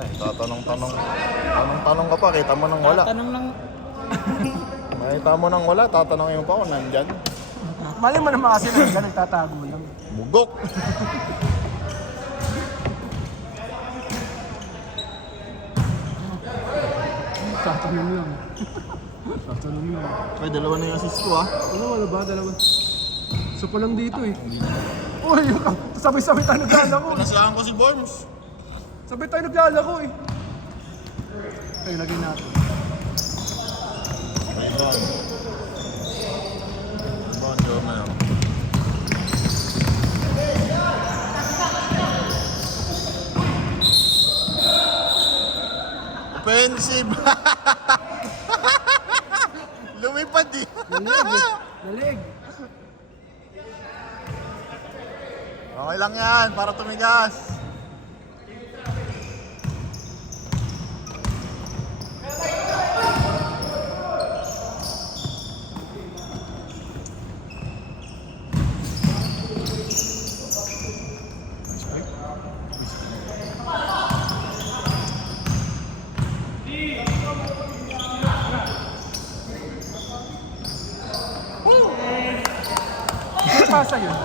Ay, tatanong-tanong. Tanong-tanong ka pa, kita mo nang wala. Tanong lang. Makita mo nang wala, tatanungin mo pa kung nandyan. Mali mo naman kasi nandyan, nagtatago lang. Bugok! Tatanong lang. Tatanong lang. Ay, dalawa na yung assist ko ah. Wala ba? Dalawa. Isa pa lang dito eh. Uy, sabay-sabay tayo naglalako eh. Nasaan ko si Borms. Sabay tayo naglalako eh. Ay, lagay natin. Ayun. Bon, joke na yun. Offensive! Lumipad eh! Dalig. Okay lang yan, para tumigas. Ano pasa yun?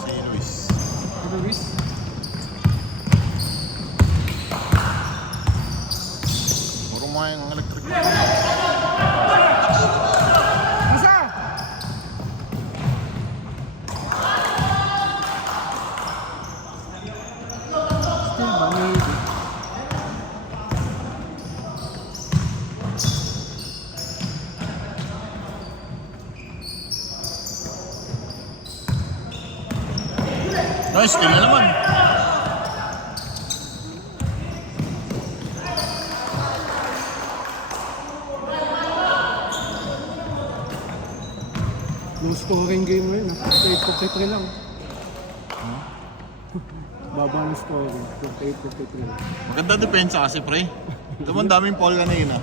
Si Luis. Luis? Puro mga yung electric. Isa! Still ba? Maybe. Nice, kill na naman. Low scoring game ngayon ha. 48-53 lang. Baba ng scoring. 48-53 lang. Maganda depensa kasi pre. Ito mo, ang daming foul kanina.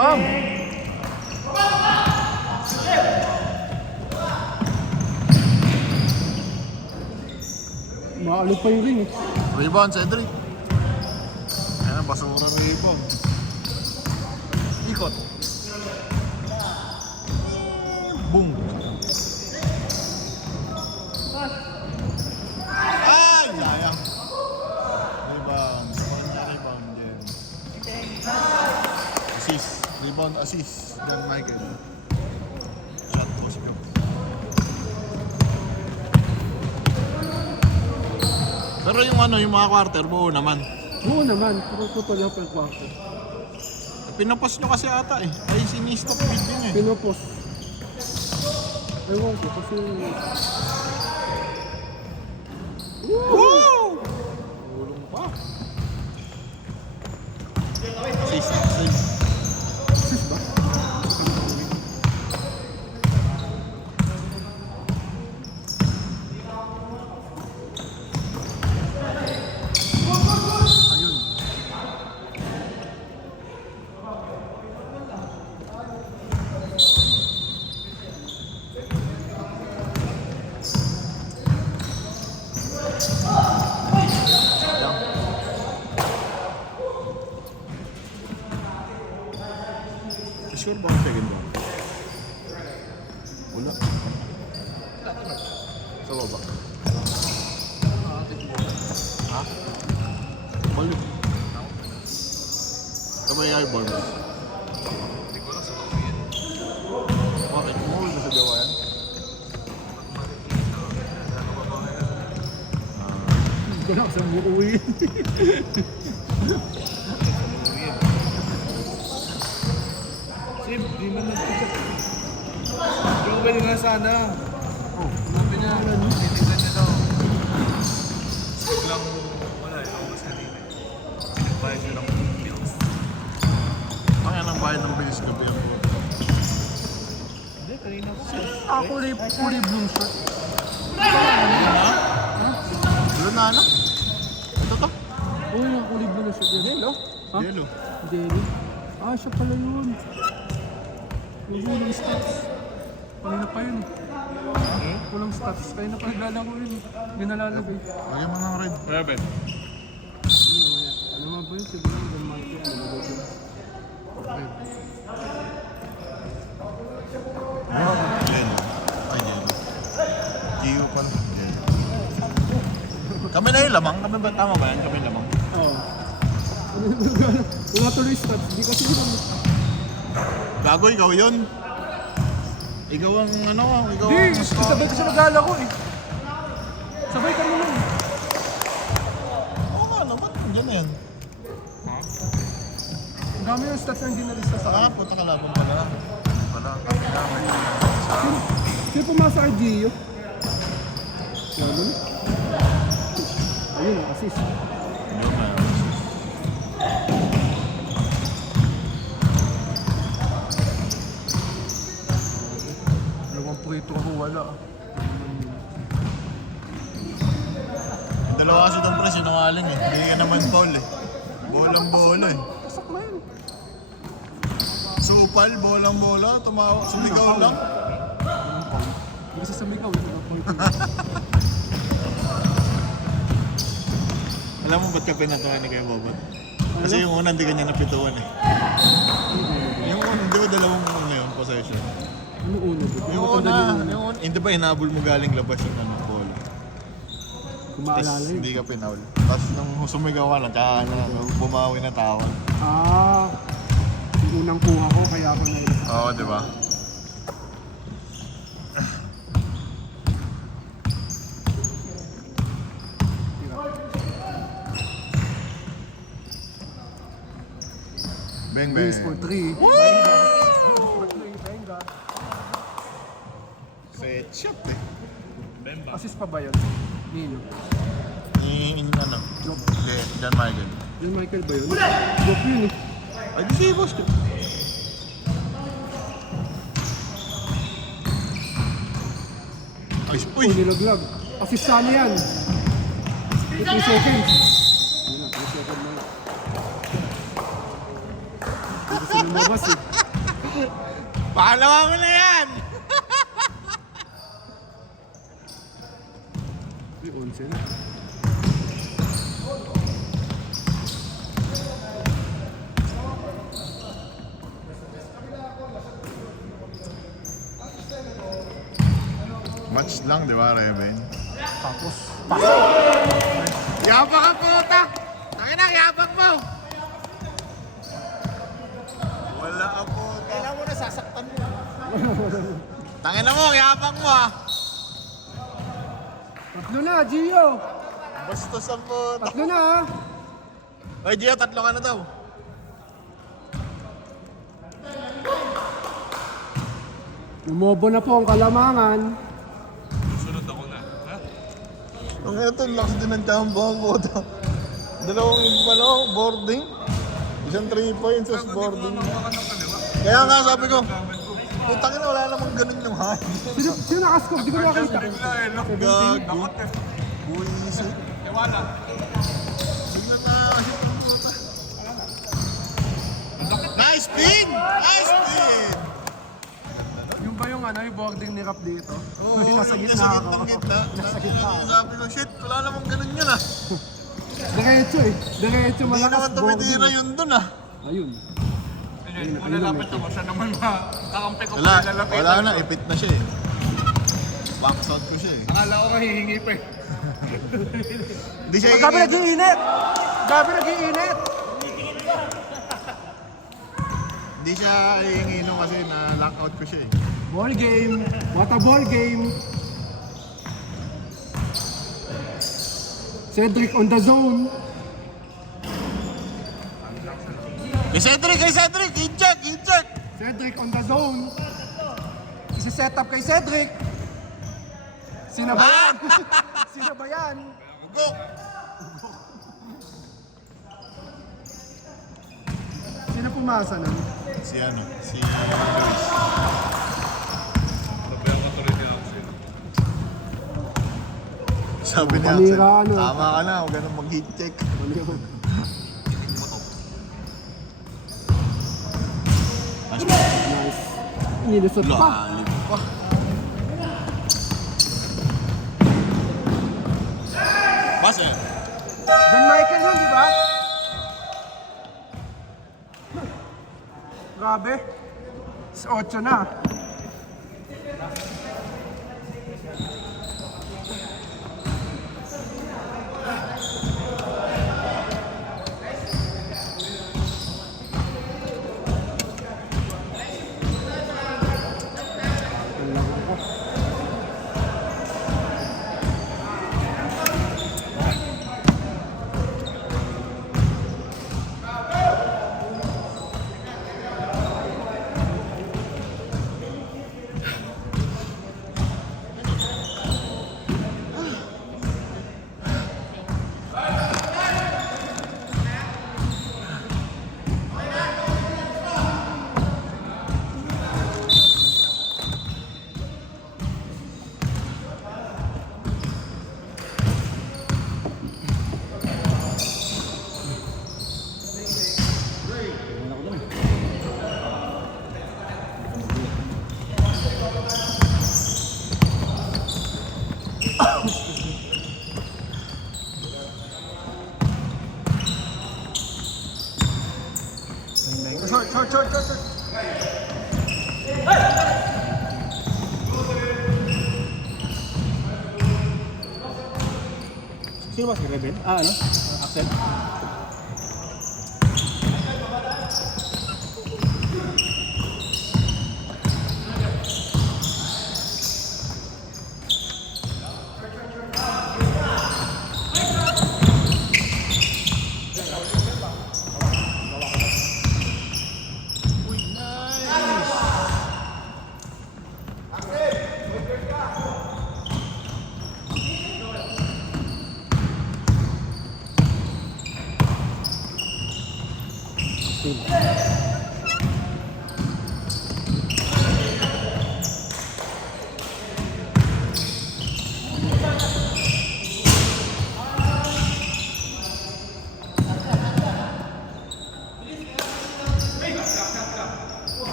Bam! Maalo pa yung ring eh. Rebound, Cedric. Ayan, basura ng rebound. Ikot. Boom. Ay, sayang. Rebound. Rebound din. Assist. Rebound, assist. John Michael. Shot post niya. Pero yung ano, yung mga quarter, buo naman. Oo naman. Pero pala pa yung kwarto. Pinapas nyo kasi ata eh. Ay, sinistop feed yun eh. Pinopos. Ewan ko kasi... Woo! Ulong pa. Assist, assist. Assist ba? Ayun. Sure ba ang second down? Wala. Sa baba. Ha? Balik. Sabay ay ball mo. Hindi ko lang sa yan. Bakit? Umuwi ba sa gawa yan? Hindi ko lang saan mo uwi. Sim, di man nagtitok. Jubel nga sana. Oh, sabi niya, titigan niya daw. Biglang wala, ilabas kanina. Pinagbayad niya ng bills. Ang yan ang bayad ng bilis gabi ang buo. Hindi, kanina ko. Ako kulay blue shirt. Blue ano? Ito to? Oo, yung kulay blue na siya. Yellow. Ha? Yellow. Jelly. Ah, siya pala yun. Yung walang stats. Kanina pa yun. Walang stats. Kaya na pa naglalaro yun. Hindi nalalagay. Lagyan mo ng red. Grabe. Ano nga ba yun? Siguro yung market. Nalagay yun. Okay. Yellow. Ay, yellow. Gio pala. Yellow. Kami na yung lamang. Kami ba? Tama ba yan? Kami lamang. Oo. Wala tuloy stats. Hindi kasi yun. Gago, ikaw yun. Ikaw ang ano, ikaw Hindi, ang sabay ko siya naglalaro eh. Sabay kami nun. Oo nga naman, dyan na yan. Ang dami yung stats na hindi na-lista sa akin. Puta ka labang pala. Wala kami namin. Sino pumasa kay Gio? Yan nun. Ayun, assist. Dalawang prito ako wala. Dalawa kasi itong pre, sinungaling eh. Hindi ka naman foul eh. Bolang bola eh. Pasak na yun. Supal, bolang bola, tumawa, sumigaw lang. Hindi kasi sumigaw. Alam mo ba't ka pinatuwa ni Kuya Bobot? Kasi yung una hindi ka niya napituan eh. Yung una, di ba dalawang ano yun, possession? Ano uno? Yung una, hindi ba hinabol mo galing labas yung ano, bola? Kung Tapos maalala yun. hindi ka pinaul. Tapos nung sumigaw ka lang, tsaka bumawi na tawag. Ah, yung unang kuha ko kaya ako na yun. Oo, di ba? Bang bang. Wins for 3. Set shot eh. Bemba. Assist pa ba yun? Nino. Ano? Hindi, John Michael. Yung Michael ba yun? Gop yun eh. Ay, di si boss. Ay, uy! Oh, nilaglag. Assist sa ano yan? 3 seconds. Yun na, 3 seconds na yun. Hindi kasi lumabas eh. Pangalawa mo na yan! May 11 na. Match lang, di ba, Reven? Tapos, Yabang ka puta! Tangina, yabang mo! Wala ka puta. Kailan mo nasasaktan mo? Tangina mo, yabang mo ah! tatlo na, Gio! Bastos ang puta. Tatlo na ah! Ay, Gio, tatlo ka na daw. Lumobo na po ang Kalamangan. Sunod ako na. Ha? Ang ito, lakas din ng chambo ang puta. Dalawang pala, boarding. Isang 3 points as boarding. Kaya nga sabi ko, putang ina, wala namang ganun yung high. Sino nakascore? Di ko nakita. Gago. Buwisit. Wala. Biglang nakakasip ang puta. Nice spin! Nice spin! Yung ba yung ano, yung boarding ni Rap dito? Oo, Nasa yung gitna ako. ng gitna. Nasa gitna ako. Sabi ko, shit, wala namang ganun yun ah. Diretso eh. Diretso Hindi malakas naman tumitira yun dun ah. Ayun. Malalapit ako siya naman kakampi ko Wala, pa lalapit. wala na, ipit na siya eh. Box out ko siya eh. Akala ko mahihingi pa eh. Hindi siya Gabi nag-iinit! Gabi nag-iinit! Hindi siya iinginom kasi na-lockout ko siya eh. Ball game! What a ball game! Cedric on the zone! Kay Cedric! I-check! Cedric on the zone! Isa-set up kay Cedric! Sino ba yan? Sino ba yan? Go! Sino pumasa nun? Si Luis. Sabi ako tuloy niya ako sila. Sabi ni Panira, Axel, ano? tama ka na, huwag ka nang mag-heat check. Ano yun? Nice. Nilusot pa. Lalim pa. Base. John Michael yun, di ba? Grabe. 8 na. Short. Sino ba si Rebel? Ano? Axel?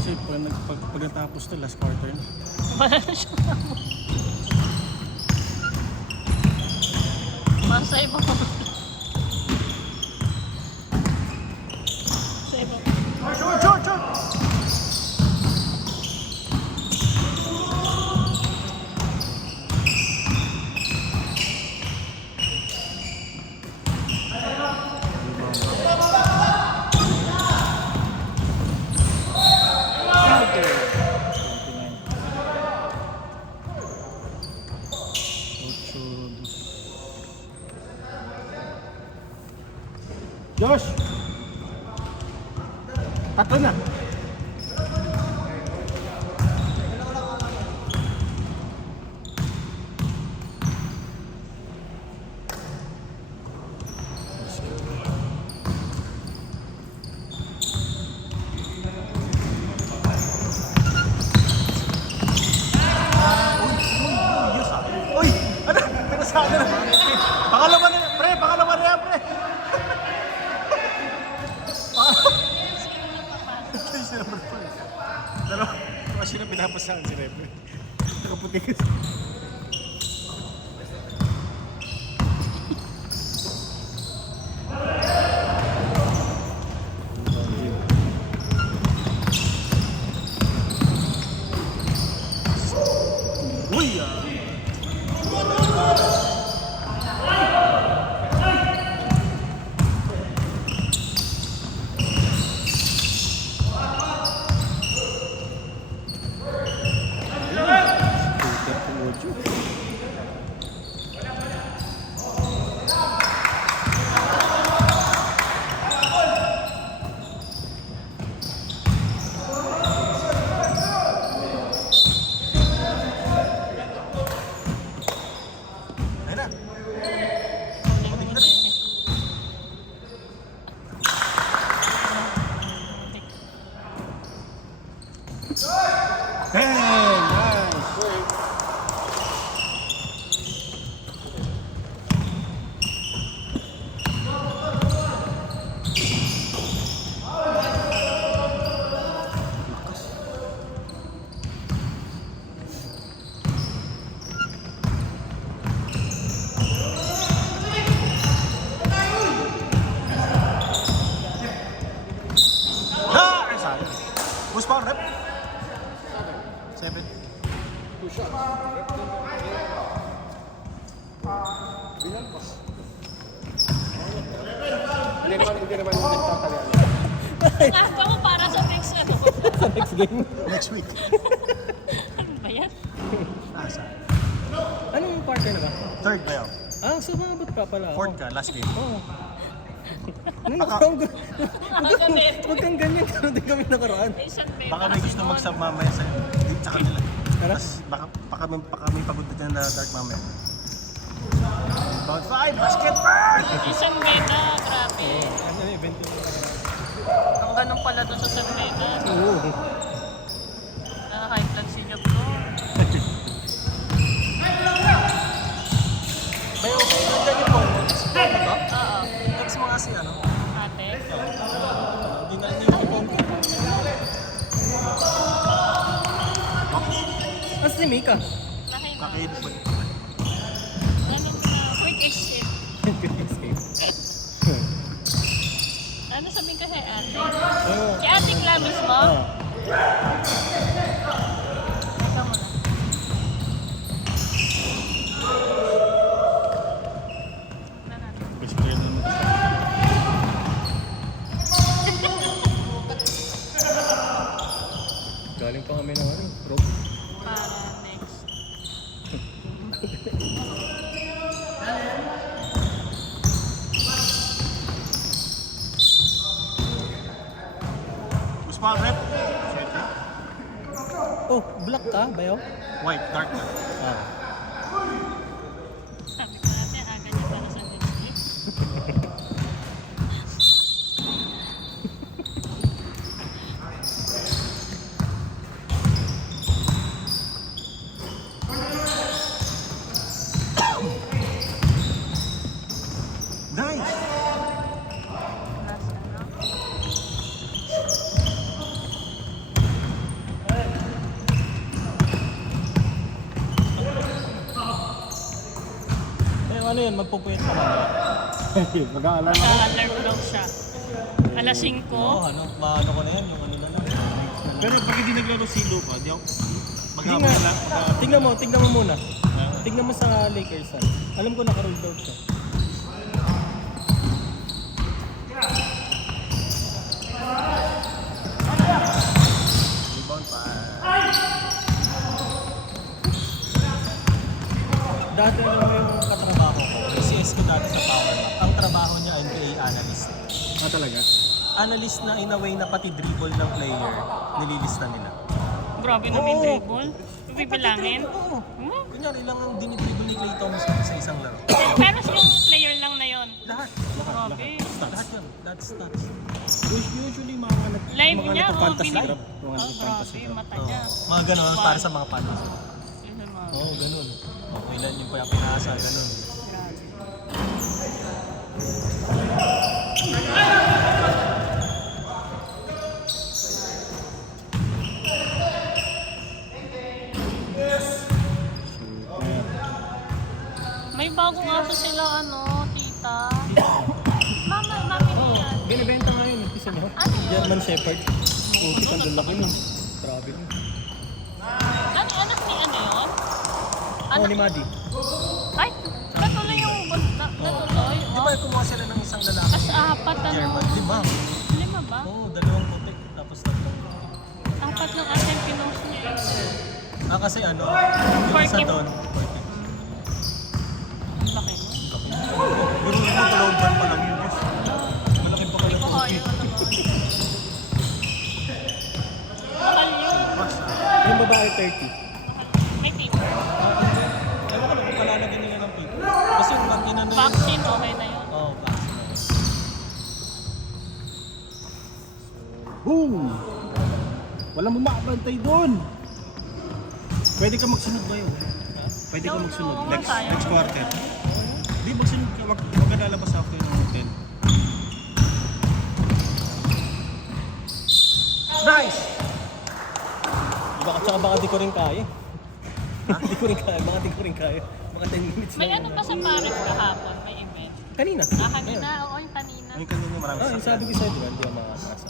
Kasi pagkatapos to last quarter na. Wala na siya. Masa iba ko. Sa iba. Short. Josh! Tatlo na. Uy! Ano? Pero sa akin na. Pangalawa na yan, pre! Pangalawa na yan, pre! Si number 4. Dalawa. Kasi na pinapasahan si Rebe. Nakaputi kasi. Uy! Usman, rep. 7. Nakaka mo para sa next ano. Next game. Next week. Ano ba yan? Nasa. Ano yung partner na ba? Third ba yun? Ah, so mabot pa pala. Fourth ka, last game. Oo. Nung nakaraan, Nakakabit. huwag kang ganyan, pero di kami nakaraan. Asian Bay. Baka may gusto mag-sub mamaya sa kanila. Tapos baka may pagod na dark mamaya. About 5, basket first! Asian Bay na, grabe. Ano yung event yun? Ang ganun pala doon sa San Vegas. Oo. High blood si Job ko. May okay lang dyan yung phone. Diba? Oo. Next mo kasi ano? Ate. Hindi na yung phone. Ah, si Mika. Lahay na. Bakit? Ano na? Quick escape. Ano sabihin ka kay ate? Oo. Kay ate lang mismo? Ah. Teka muna. Tignan natin. Best friend naman. Galing pa kami ng ano, bro. Para next. Usman, rep. Oh, black ka, bayaw? White, dark ka. Ah. Sabi ko natin, aga niya para sa Netflix. Nice! Last ano? Eh, ano yan, magpupuyat ka mamaya. Mag-aalala ko. Mag-alarm daw siya. Alas 5. Oo, ano, maano ko na yan, yung ano na lang. Pero pag hindi naglaro si Lupa, di ako Hindi maghapon nga. na lang. Tingnan mo muna. Tingnan mo sa Lakers side. Alam ko naka-rolled out siya. Rebound pa. Dati alam mo yung katrabaho ko. Yung CS ko dati sa Power. Ang trabaho niya NBA analyst. Ah, talaga? Analyst na in a way na pati dribble ng player, nililista nila. Grabe naman yung dribble. Bibilangin. Oo. Hmm? Kunyari lang ang dinidribble ni Klay Thompson sa isang laro. Pero yung player lang na yon. Lahat. Grabe. Lahat yun. That's stats. Usually mga Live niya, nagpa-fantasy. binib... Mga Oh, nagpa-fantasy. grabe, yung mata Oo. niya. Mga ganun, para sa mga fantasy. Yun yung mga... Oo, ganun. Okay lang yung pinasa, ganun. Grabe. May bagong aso sila, ano, tita. Mami niya. Binibenta nga yun, isa niyo. Ano yun? German Shepherd. Puti kang laki nun. Grabe nun. Ano, anak ni ano yun? Oo, ni Maddie. Ay, natuloy yung natuloy. Di Oh. ba kumuha sila ng isang lalaki? Mas apat ano. German, 5. 5 ba? Oo, 2 puti. Tapos 3. Apat lang asa yung pinost niya. Ah, kasi ano, yung isa 40. doon, 40. Ang laki mo. Guru mo, dalawang buwan pa lang yun. Malaki pa Hindi pala. ko kaya naman. Mahal yun. Yung babae 30. May paper. Ewan ko na kung palalagyan nila ng people. Kasi pag inano yun. Vaccine, okay na yun. Oo, vaccine. Boom! Walang bumakabantay doon. Pwede ka magsunod ba yun? Pwede ka No, magsunod. no, Next sayang. quarter. Di, magsunod ka. Wag ka lalabas after ng hotel. Nice! Baka di ko rin kaya. Di ko rin kaya, baka di ko rin kaya. Baka 10 minutes May lang. ano pa sa Paris kahapon? May event. Kanina. Kanina, oo, yung kanina. Yung kanina marami Ah, yung sabi ko sa'yo, di ba? Hindi ako makakasa.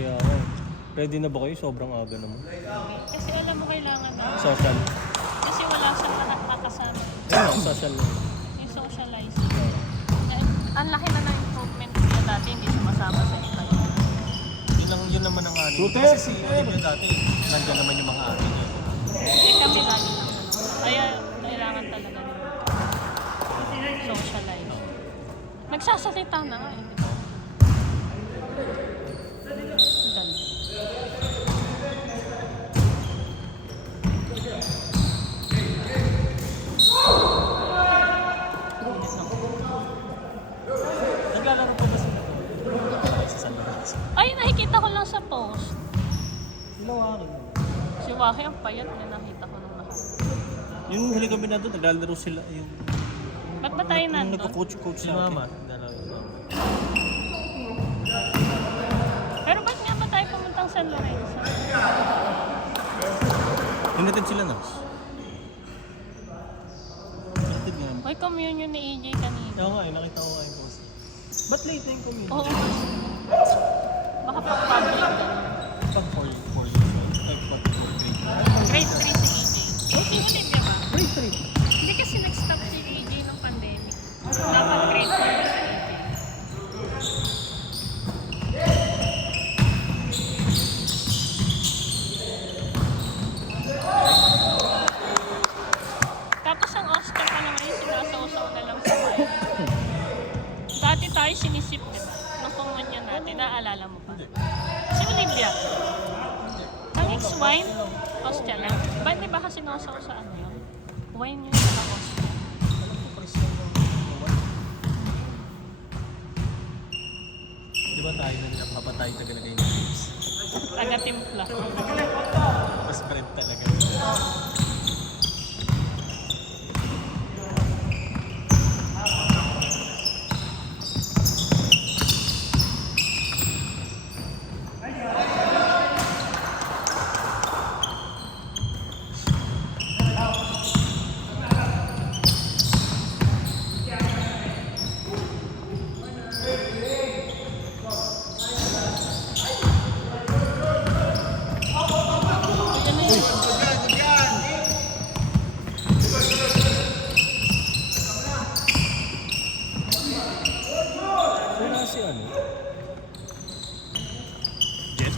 Kaya ready na ba kayo? Sobrang aga naman. Kasi alam mo kailangan na. Social. Kasi wala siyang nakakasama. Ayun, social lang. Yung socializing. Ang laki na ng improvement niya dati, hindi sumasama sa iba. Yun naman ang ano. Kasi si Olivia dati, nandiyan naman yung mga atin niya. Kasi kami lagi lang ano. Kaya kailangan talaga nila socialize. Nagsasalita na nga eh. Ang ganda. Naglalaro pa ba sila? Sa San Lorenzo. Ay, nakikita ko lang sa post. Sila wakin. Si Waki ang payat na nakita ko nung lahat. Yung huli kami na doon, naglalaro sila. Yung Ba't ba tayo nandun? nagko-coach si Mama. Naglalaro sila. Pero ba't nga ba tayo pumuntang San Lorenzo? Hinatid sila na. Hinatid nga. May communion ni EJ kanina. Oo nga, nakita ko nga yung post. Ba't late na yung community? Oo. Baka pa public din. Pag 4 years old. Like what? 4 grade. Grade 3 si EJ. Si Olivia ba? Grade 3. Hindi kasi nag-stop si EJ nung pandemic. Dapat grade 4 si EJ. Tapos ang Oscar pa naman yung sinasawsaw na lang sa wine. Dati tayo sinisip, di ba? Nung kumunyan natin, naaalala mo pa? Si Olivia. Ang ex-wine, Oscar lang. Ba't di ba kasi sinasaw sa ano yun? Wine yun sa Oscar. Di ba tayo na napapatay talaga yung games? Taga-timpla. Mas spread talaga. Ano yun? Wala si ano? Jet?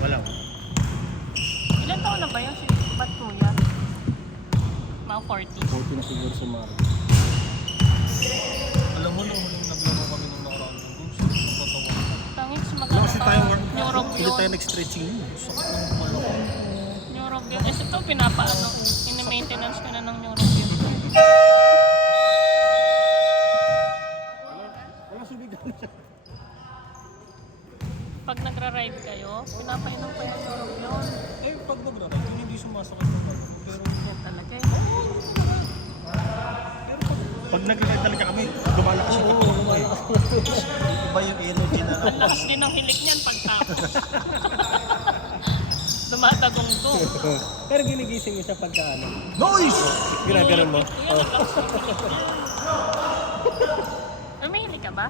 Wala. Ilan taon na ba yun? Ba't kuya? Mga 40. 40 na siguro sumari. Alam mo, nung huling naglaro kami nung nakaraan ng games, natatawa. Tangits maganda Kasi pa. tayo, Neurog hindi tayo yun. nag-stretching yun. Sakit ng kumalo ko. Neurog yun. Eh, ito pinapaano. Ini-maintenance ka na ng neurog yun. Pag nagra-ride kayo, pinapainom pa yung neurog yun. Eh, pag nag-ride, kung hindi sumasakit ng pag. Pero Yan talaga eh. pag nag-ride talaga kami, lumalakas yung katawan ko eh. Iba yung energy na Ang lakas din ng hilik niyan pagtapos. Dumadagong-dong. Pero ginigising mo siya pagka ano. Noise! Ginaganon mo. Kuya, naglakas ng hilik niyan. May hilik ka ba?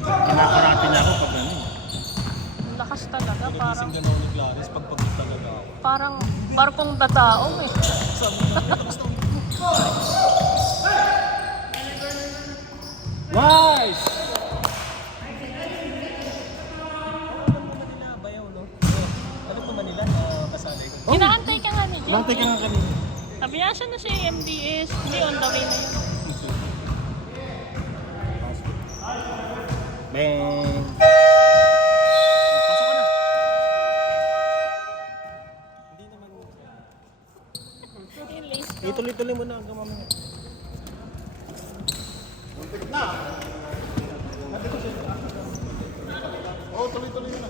Kinakarate niya ako pag ano. Ang lakas talaga. Parang, Ginigising gano'n ni Clarice pag pagod talaga ako. parang barkong dadaong eh. Nice! Alam mo Manila na kasalay ko. Kinaantay ka nga ni Jay. Nantay ka nga kanina. Sabi niya, siya na si MDS. Hindi, on the way na yun. Bang! Yung lace ko. Ituloy-tuloy mo na hanggang mamaya. Oo, tuloy-tuloy na.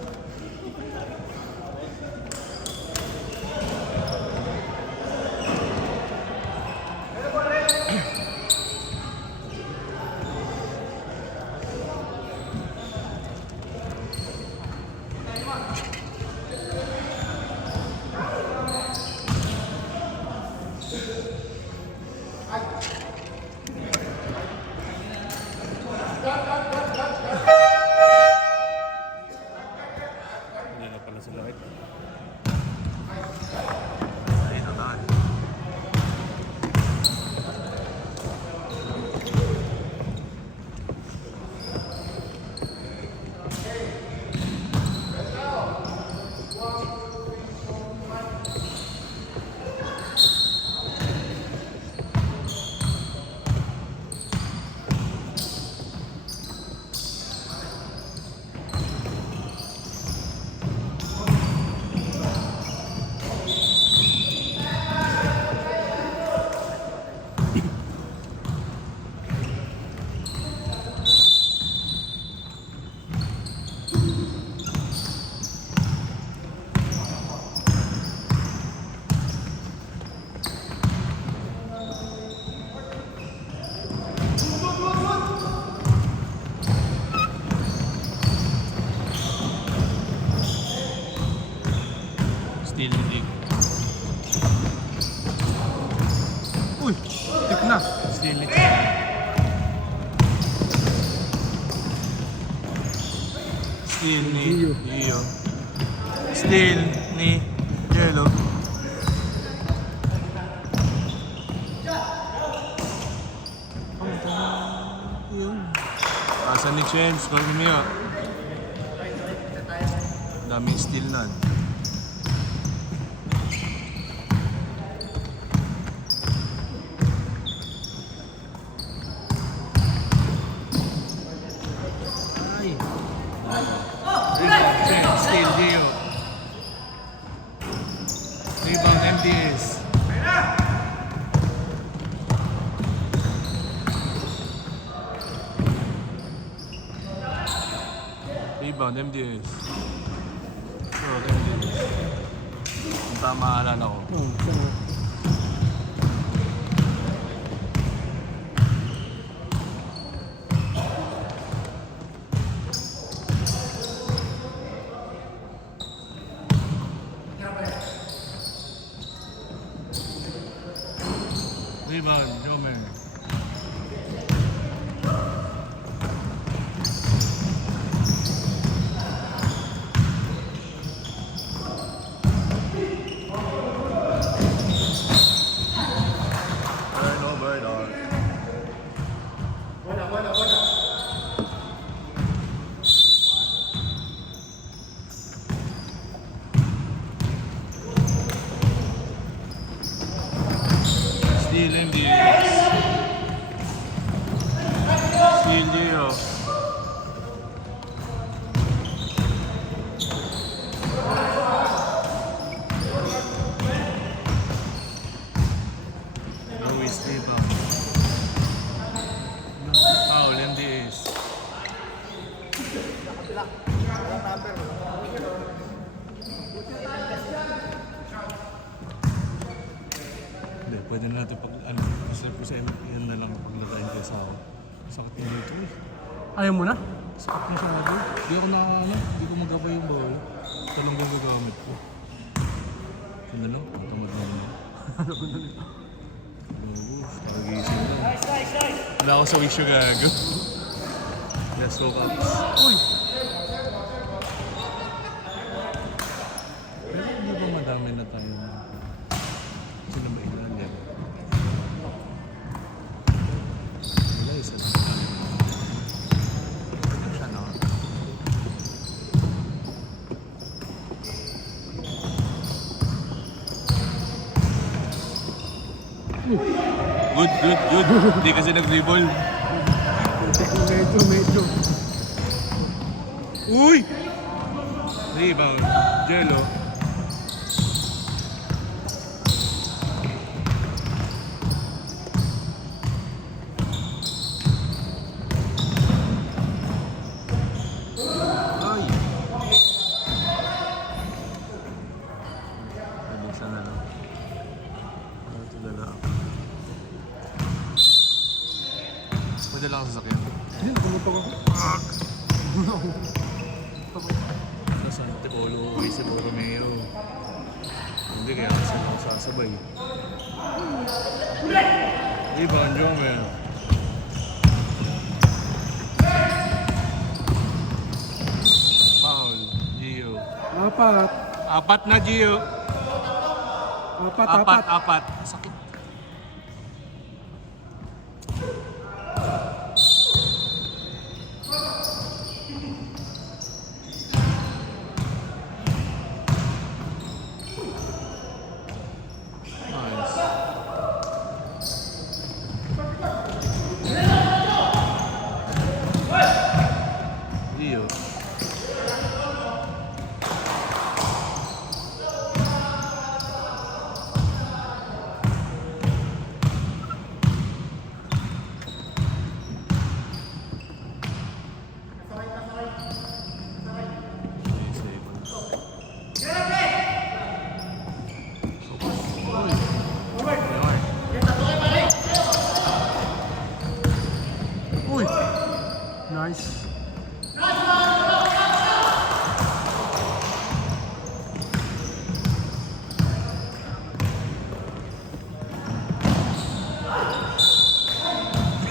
Uy, tik na. Steal ni Steal ni Gio. Steal ni Jello. Asa ni Chels, call me up. Daming steal na. Steal Gio. Rebound MDS. Rebound MDS. Shot MDS. Kung tama maalala ko. Oh, sana. Rebound, Jomer. Turnover, dog. Steal MDS. Steal Gio. Luis rebound. Foul MDS. Hindi, pwede na natin pag ano, reserve ko sa yan na lang paglagayin kayo sa ako. Sakit na dito eh. Ayaw mo na? Sakit na siya ako. Hindi ako ano, hindi ko magabay yung bola. Ito lang gagamit ko. Ito na lang, tamad na rin. Oo, pag-iisip lang. Wala ako sa issue gago. Let's go, Caps. Uy! Pero hindi ba madami na tayo na sila ba ilan yan? Wala, isa lang. Pwede siya na. Good. Hindi kasi nag-dribble. Medyo. Uy! Rebound. Jello. Ay! Nabuksan na lang. Ito na lang. Pwede lang sa sasakyan. Hindi, tumutok ako. Sa Santa Polo, uwi si Borromeo. Hindi kaya kasi ako sasabay. Rebound, Jomer. Foul, Gio. Apat. Apat na, Gio. Apat. Sakit. Nice. Gio. Uy! Nice.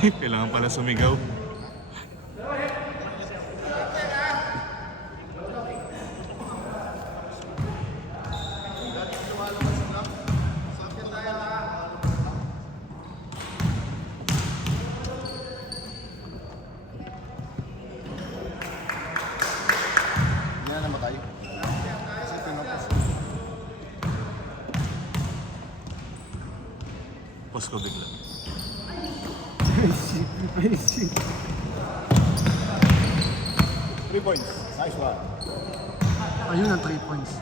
Kailangan pala sumigaw. Hindi na namatay. Kasi pinapos. Pause ko bigla. Ay, shit. 3 points. Nice one. Ayun ang 3 points.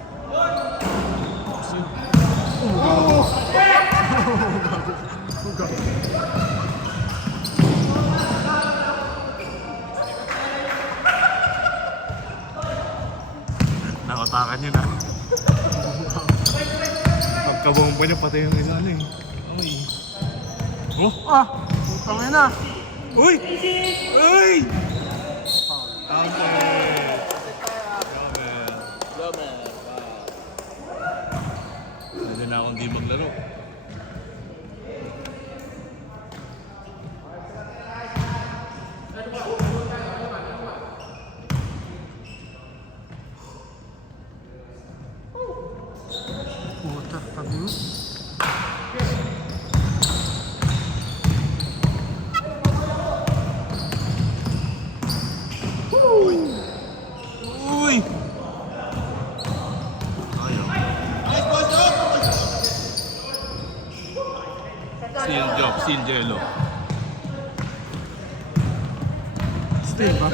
Nakatakan niyo na. Pagkabomba niya pati yung isa ano eh. Ay. Oh! Ah! Putang ina! Uy! Uy! Pwede na akong di maglaro. Puta, tabi mo. Uy! Ayaw. Seal job, seal jello. Still ba?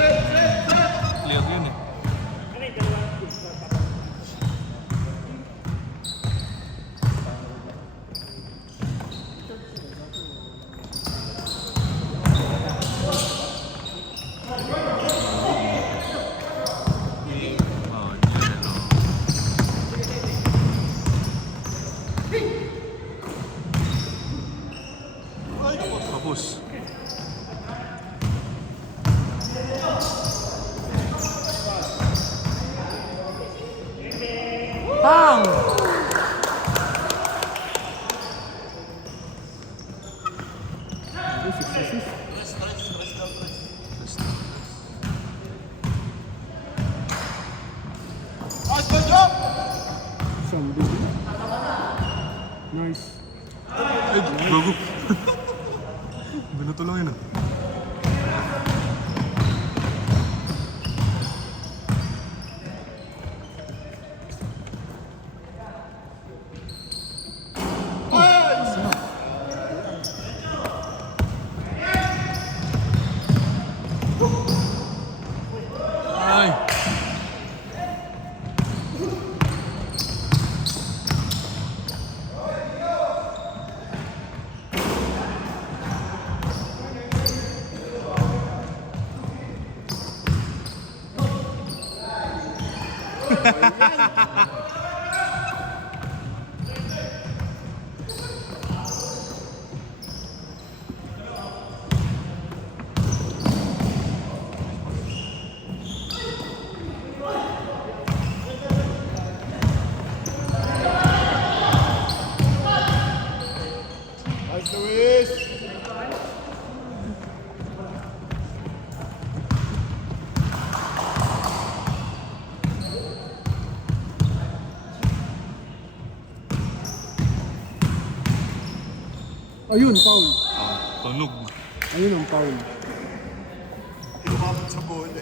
Clear yun eh. Oh, jello. Tapos. Pang! Ay, 6 assist. Isang dulo. Nice. Ay, gago. Binato lang yun ah. Ay! Nice, Luis. Ayun, foul. Tunog. Ayun ang foul. Lumapit sa bola.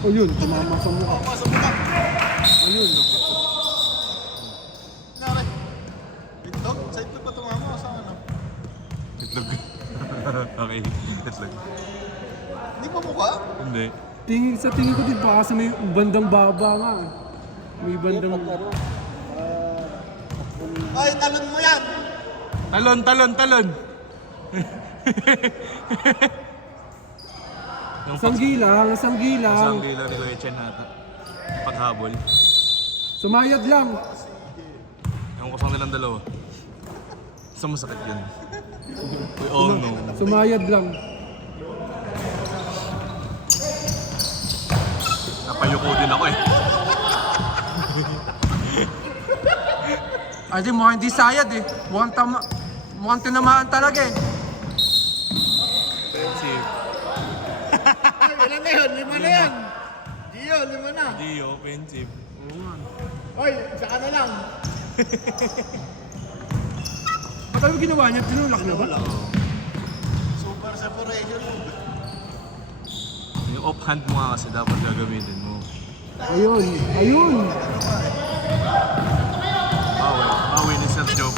Ayun, tumama sa mukha. Pasok mo ka. Ayun. Nari. Itlog? Sa itlog ba tumama o sa ano? Itlog. Okay, itlog. Hindi pa mukha? Hindi. Sa tingin ko din baka sa may bandang baba nga. May bandang... Ay, talon mo yan! Talon, talon, talon! Yung Isang gilang, isang gilang. Isang dila ni Kuya Chen ata. Paghabol. Sumayad lang. Ewan ko sa nilang dalawa. Sa masakit yun. We all know. Sumayad lang. Napayuko din ako eh. Ay di mukhang hindi sayad eh. Mukhang tinamaan talaga eh. Offensive. Ilan na yun? 5 na yan. Gio, 5 na. Hindi, offensive. Hoy, saka na lang. Ba't ano ginawa niya? Tinulak niya ba? Super separation. Yung offhand mo nga kasi dapat gagamitin mo. Ayun, ayun. Bawi ni Sergio.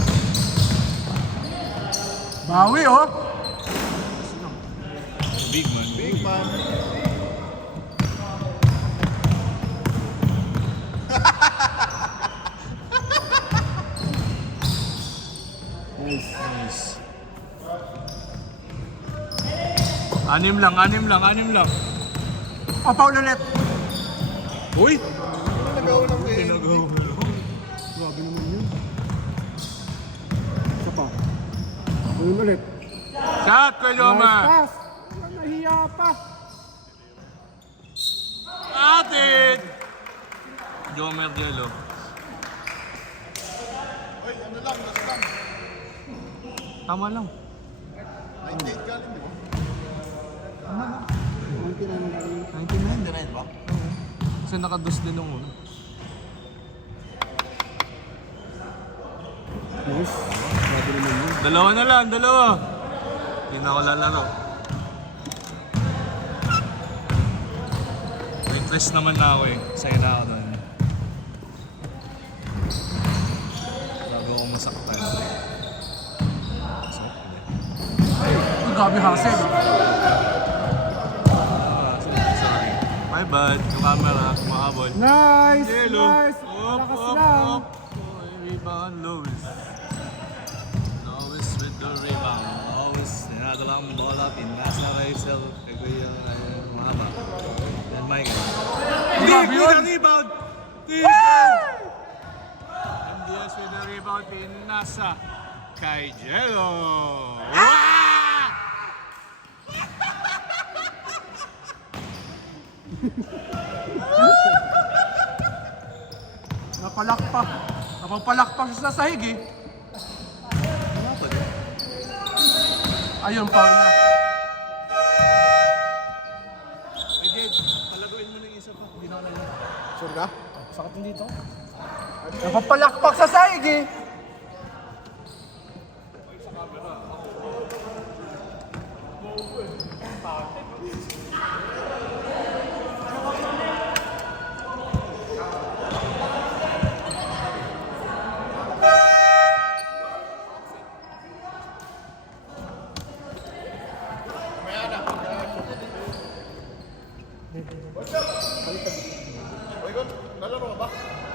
Bawi oh. Big man. Big man. Nice. Anim lang. O, Paul ulit. Uy! Nagawa ng game. Pinagawa mo. Grabe naman yun. Isa pa. Ayun ulit. Shot, Kuya Nice Joma! pass. Wala, nahiya pa. Atin! Jomer Diallo. Hoy, ano lang, last lang. Tama lang. 98 galing, di ba? 99 ba? Kasi nakados din nung una. Nice. Grabe naman yun. Dalawa na lang. Hindi na ako lalaro. Interest naman na ako eh. Sa'yo na ako doon. Bago ako masaktan. Ang grabe hassle. Sorry. My bad. Yung camera, kumahabol. Nice! Yellow. Nice! Lakas lang. Rebound, Lewis. Lewis with the rebound. Lewis, tinadalang bola, pinasa kay Sel. Kay Kuya Mahaba. And Michael. Grabe yun. Rebound! And Diaz with the rebound, pinasa kay Jello. Napalakpak. Napapalakpak siya sa sahig eh. Ayun, Paul na. Sure ka? Napapalakpak sa sahig eh.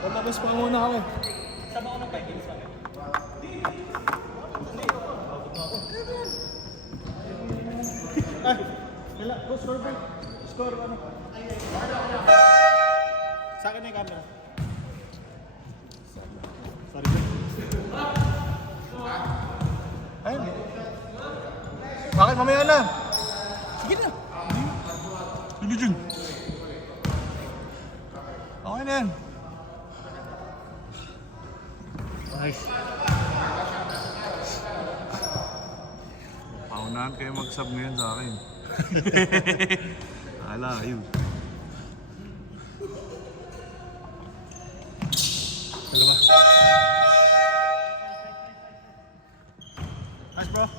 Lalabas pa muna kami. Score ano? Sa akin na yung camera. Sorry. Ayun. Bakit mamaya na? Sige na. Sige, Jun. Okay na yan. Nice. Paunahan kayo mag-sub ngayon sa akin. Ala, ayun. Dalawa. Nice bro.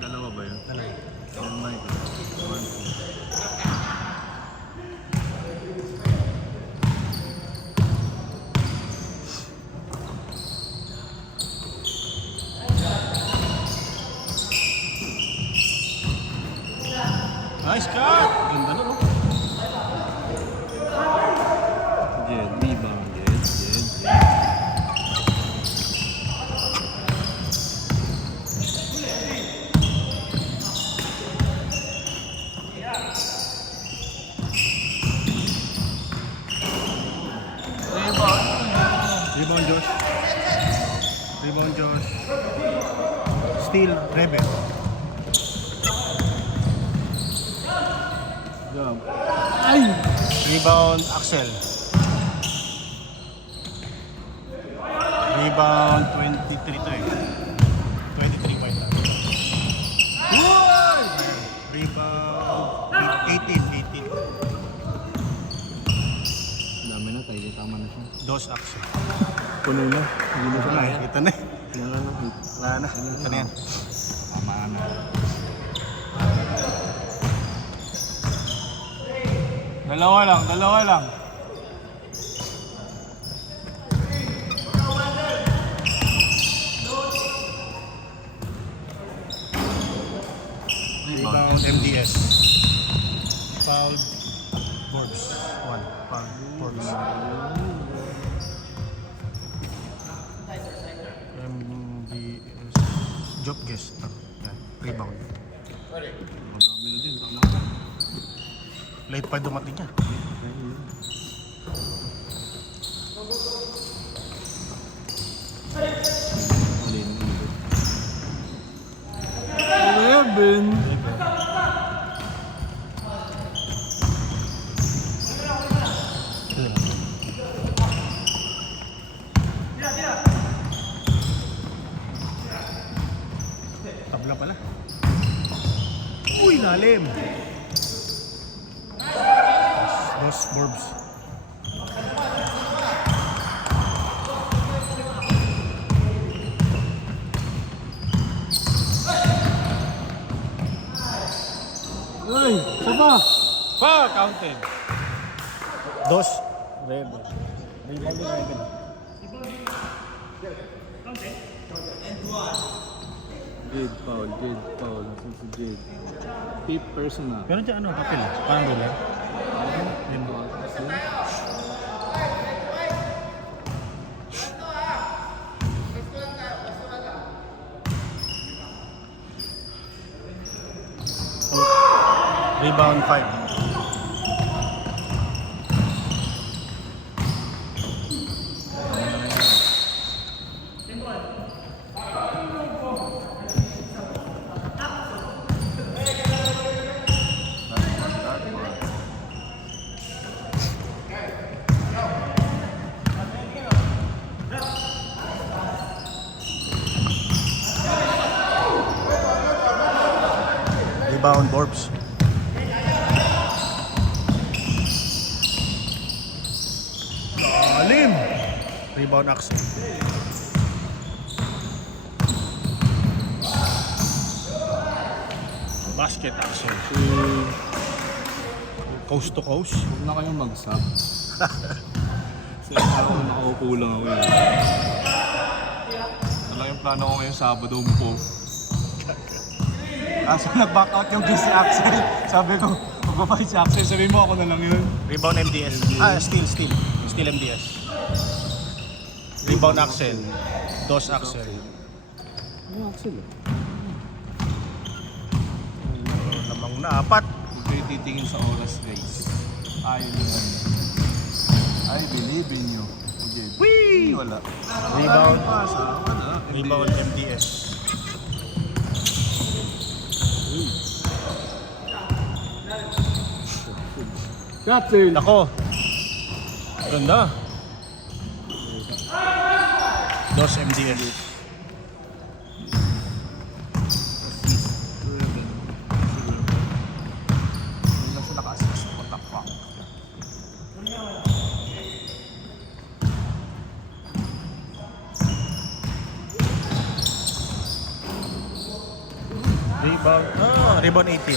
Dalawa ba yun? Dalawa. Yan, Mike. 1, 2. Nice cut! Ganda na no? Jed, rebound. Jed. steal, Rebel. Jump. Ay! Rebound, Axel. Rebound, 23 to eh. 23 point lang. Rebound, 18. Dami na tayo, tama na siya. Dos, Axel. Puno na. Hindi na siya Wala, kaya. kita na eh. Yan na lang. Wala na. Ito na yan. Tama na. Dalawa lang. Rebound, MDS. Fouled, Forbes. One. Fouled, Forbes. MDS. Job guest. Yan. Rebound. Madami na din, tama. Late pa dumating niya. Mali na dito. 11. Tabla pala. Uy, lalim. Dos, Forbes. Ay! Saba! Pa! Counted! Dos, Rebel. Rebound din, Rebel. Jade foul. Nasaan si Jade? Fifth person na. Pero dyan ano, papel. Parang ruler. Rebound 5. Rebound, Forbes. Alim! Rebound, Axel. Basket, Axel. Coast to coast. Huwag na kayong mag-sub. Kasi ako nakaupo lang ako yun. Alam yung plano ko ngayong Sabado po. Kaso nag-back out yung si Axel. Sabi ko, magpapalit si Axel. Sabi mo ako na lang yun. Rebound, MDS. Steal. Steal, MDS. Rebound, Axel. Dos, Axel. Ano Axel? Lamang na, apat. Huwag kayo titingin sa oras, guys. Ayaw nyo lang. I believe in you. Okay. Whee! Wala. Rebound. Wala. Rebound, MDS. Captain! Nako. Ganda. Dos, MDS. Hindi na siya naka-assist. What the fuck? Rebound. Rebound 18.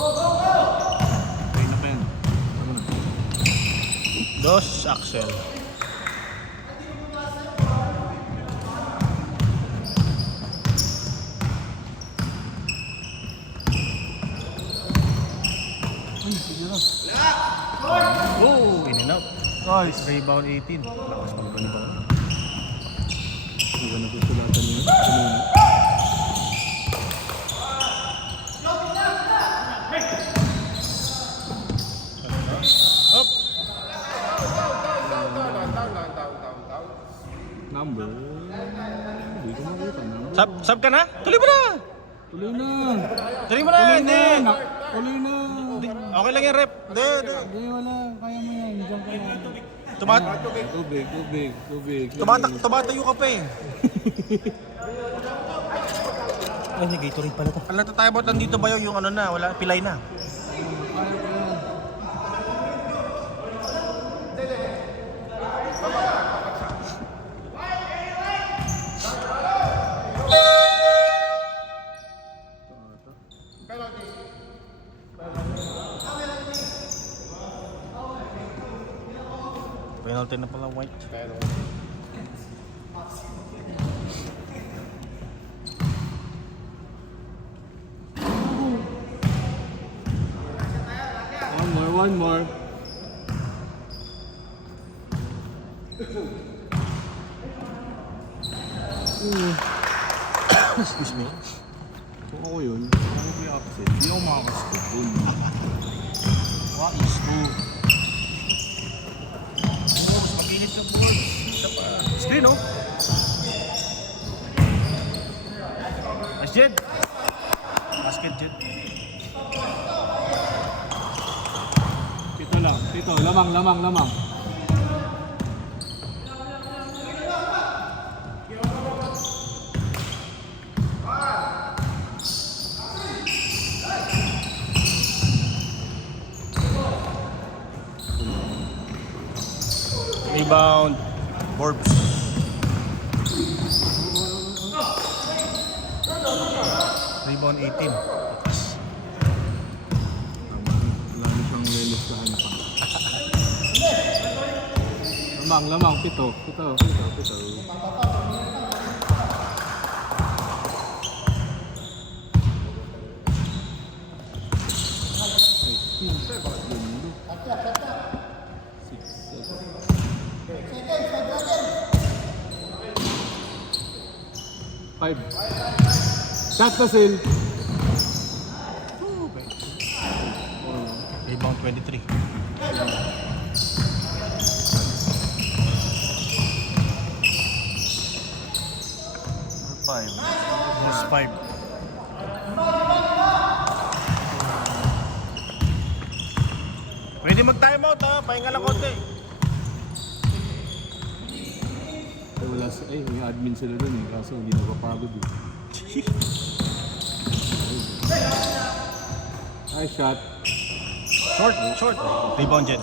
Okay na pen. Dos, Axel. Oh, in and out. Guys, Rebound 18. Lakas mo pa nito. Hindi ko nagusulatan yun. Kanina. Up. Number. Hindi ko makita. Number. Sub ka na? Tuloy mo na! Tuloy na. Tuloy mo na! Hindi! Tuloy na. Okay lang yung rep. Hindi. Hindi, wala. Kaya mo yan. Diyan ka lang. Tubig. Tumatayo ka pa eh. Ay, may Gatorade pala to. Alam tayo ba nandito ba yung ano na, wala, pilay na. Kaya ko yan. Penalty na pala white. One more. Excuse me. Kung ako yun, ano ko yung upset? Hindi ako makakaskot dun. What is to? Mag-init yung board. Screen, no? Nice, Jed. Basket, Jed. Tito lang. Tito. Lamang. Rebound. Forbes. Rebound 18. Lalo siyang lilistahan pa. Lamang. Pito. Five. Shot na Sil. Rebound 23. Five. Plus 5. Pwede mag-time out ha, pahinga lang konti. Wala sa, may admin sila dun eh, kaso hindi napapagod eh. Ay, shot. Short. Rebound Jet.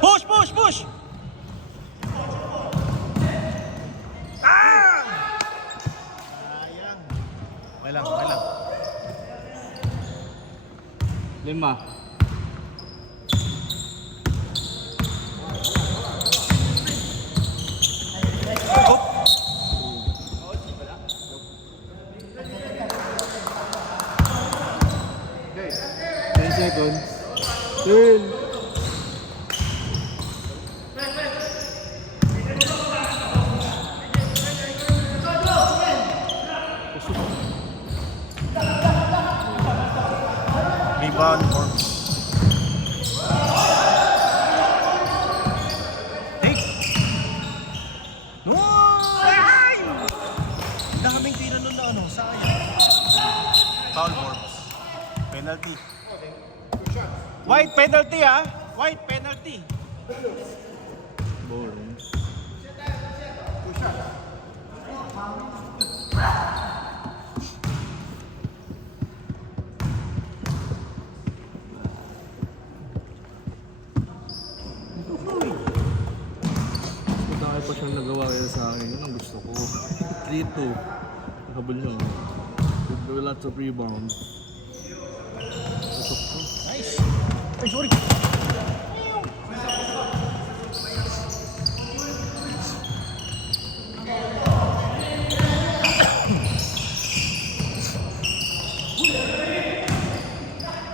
Push! Okay lang. 5. Seconds. Sil. Rebound Forbes. Take. No! Ay! Daming tira nun na ano, sayang. Foul Forbes. Penalty. White penalty ah! White penalty. Boring. Dahil pa siyang nagawa kaya sa akin, yun ang gusto ko. 3-2. Nakabal niya. With lots of rebounds. Nice. Ay, sorry.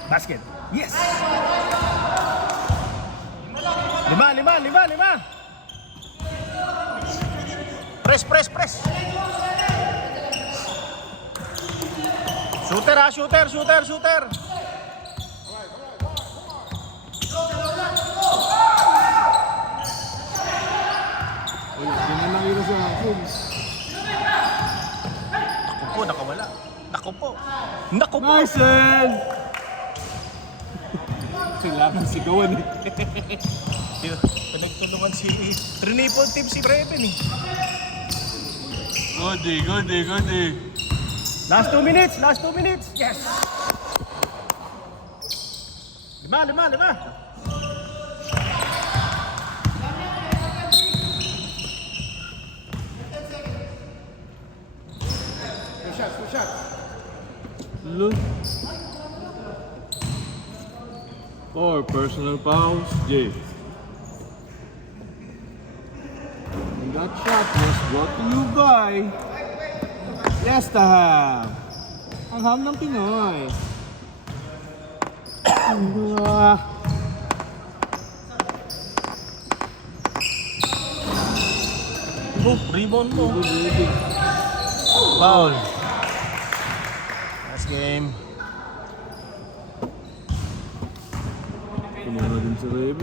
Basket. Yes! 5. Press. Shooter. Wala, hindi na nakita sa akin. po, nakawala. Naku po. Naku po. Marcel! Kailangan sigawan eh. Pinagtulungan si Triple Team si Breven eh. Goody. Last 2 minutes! Last 2 minutes! Yes! 5. Look. 4 personal fouls, Jay. And that shot was brought to you by Fiesta Ham. Ang ham ng Pinoy. Rebound mo. Foul. Last game. Puno na din si Rebe.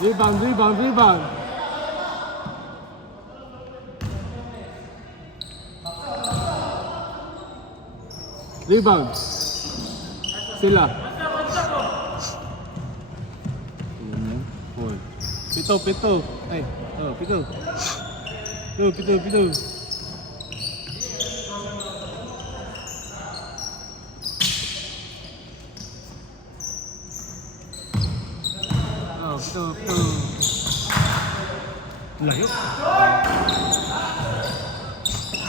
Rebound. Rebound. Sila. Pito. Ay, pito. Pito. Pito. Layo.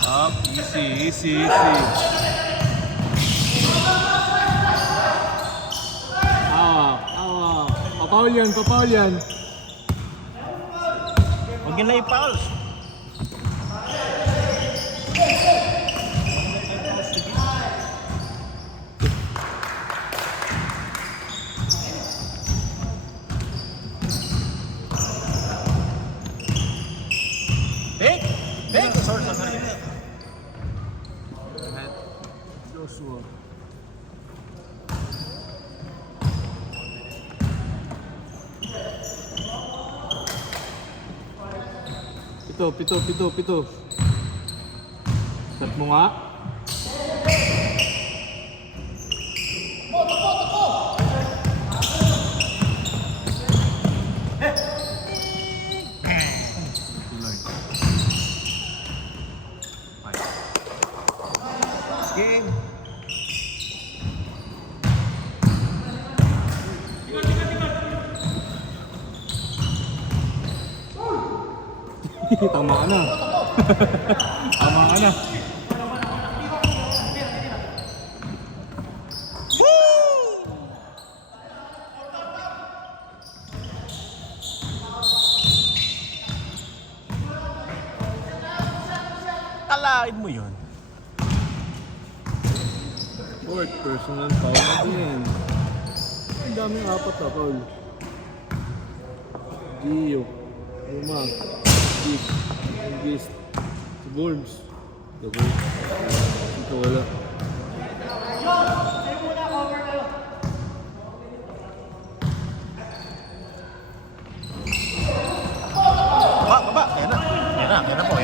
Up, easy. Awa. Papaul yan. Huwag yun na i-fouls. Take. Sorry. Joshua. Pito. Start mo nga. Last game. Tama ka na. Kalain mo yun. Fourth personal foul na din. Ang daming 4 na foul. Gio. Umang. Dick. Ingis. Si Burns. Ito wala. Baba. Yan na po.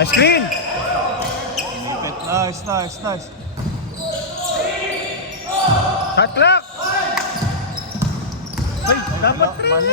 Nice screen! Nice. Shot clock! Ay, dapat 3. Mali.